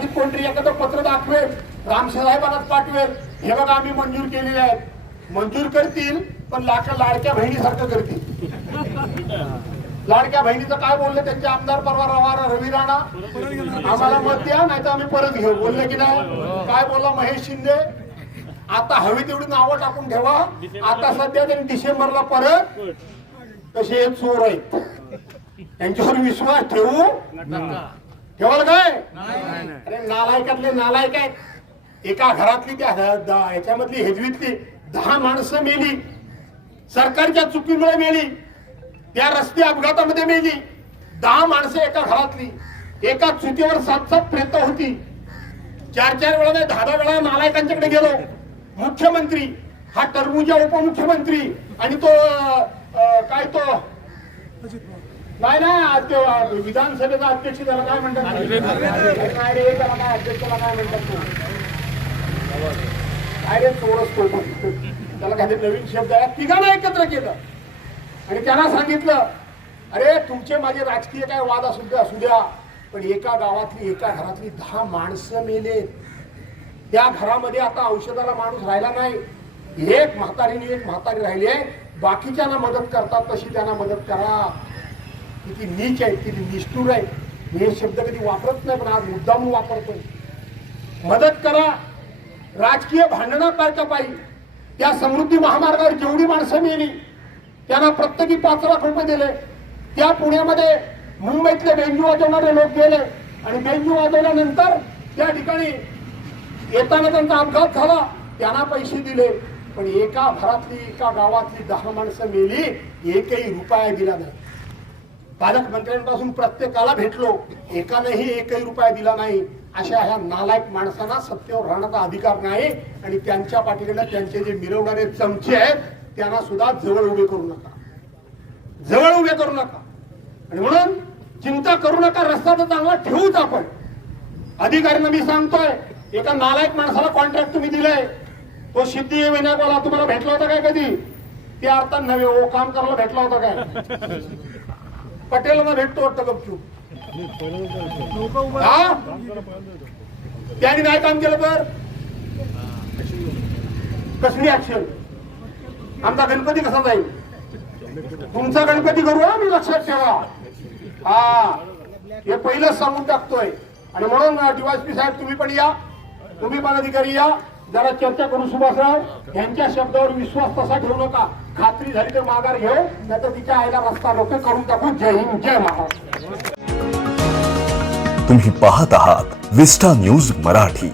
की कोणतरी एखादं पत्र दाखवेल रामसाहेबांना पाठवेल हे बघा आम्ही मंजूर केलेले आहेत मंजूर करतील पण लाडक्या लाडक्या बहिणीसारखं करतील लाडक्या बहिणीचं काय बोलले त्यांचे आमदार परवा रवा रवी राणा आम्हाला मत द्या नाही तर आम्ही परत घेऊ बोलले की नाही काय बोला महेश शिंदे आता हवी तेवढी नावं टाकून ठेवा आता सध्या त्यांनी डिसेंबरला परत कसे चोर आहेत त्यांच्यावर विश्वास ठेवू केवळ काय अरे नालायकातले नालायक आहे एका घरातली त्या याच्यामधली हेजवीतली दहा माणसं मेली सरकारच्या चुकीमुळे मेली त्या रस्ते अपघातामध्ये मेली दहा माणसं एका घरातली एका चुकीवर सात सात प्रेत होती चार चार वेळा नाही दहा दहा वेळा नालायकांच्याकडे गेलो मुख्यमंत्री हा टरबुजा उपमुख्यमंत्री आणि तो काय तो नाही नाही विधानसभेचा अध्यक्ष त्याला काय म्हणतात नाही रे काय अध्यक्ष त्याला काय म्हणतात काय रे तो त्याला काही नवीन शब्द आहे तिघांना एकत्र केलं आणि त्यांना सांगितलं अरे तुमचे माझे राजकीय काय वाद असू द्या असू द्या पण एका गावातली एका घरातली दहा माणसं मेले त्या घरामध्ये आता औषधाला माणूस राहिला नाही एक म्हातारीने एक म्हातारी राहिली आहे बाकीच्यांना मदत करतात तशी त्यांना मदत करा किती नीच आहेत किती निष्ठूर आहेत हे शब्द कधी वापरत नाही पण आज मुद्दाम वापरतोय मदत करा राजकीय भांडणासारखा पाहिजे त्या समृद्धी महामार्गावर जेवढी माणसं मेली त्यांना प्रत्येकी पाच लाख रुपये दिले त्या पुण्यामध्ये मुंबईतले बेंजू वाजवणारे लोक गेले आणि बेंजू वाजवल्यानंतर त्या ठिकाणी येताना त्यांचा अपघात झाला त्यांना पैसे दिले पण एका घरातली एका गावातली दहा माणसं मेली एकही रुपया दिला नाही पालकमंत्र्यांपासून प्रत्येकाला भेटलो एकानेही एकही रुपया दिला नाही अशा ह्या नालायक माणसांना सत्तेवर राहण्याचा अधिकार नाही आणि त्यांच्या पाठीकडे त्यांचे जे मिरवणारे चमचे आहेत त्यांना सुद्धा जवळ उभे करू नका जवळ उभे करू नका आणि म्हणून चिंता करू नका रस्ता तर चांगला ठेवूच आपण अधिकाऱ्यांना मी सांगतोय एका नालायक माणसाला कॉन्ट्रॅक्ट तुम्ही दिलाय तो सिद्धी विनायकवाला तुम्हाला भेटला होता काय कधी त्या अर्थात नवे ओ काम करायला भेटला होता काय पटेलना भेटतो वाटतं गपचूप त्यांनी काय काम केलं बर कसली ऍक्शन आमचा गणपती कसा जाईल तुमचा गणपती करू मी लक्षात ठेवा हा हे पहिलंच सांगून टाकतोय आणि म्हणून पी साहेब तुम्ही पण या तुम्ही पण अधिकारी या जरा चर्चा करू सुभाषराव यांच्या शब्दावर विश्वास तसा ठेवू नका झाली तर माघार घेऊ नाहीतर तिच्या आईला रस्ता रोखे करून टाकू जय हिंद जय महाराष्ट्र तुम्ही पाहत आहात विस्टा न्यूज मराठी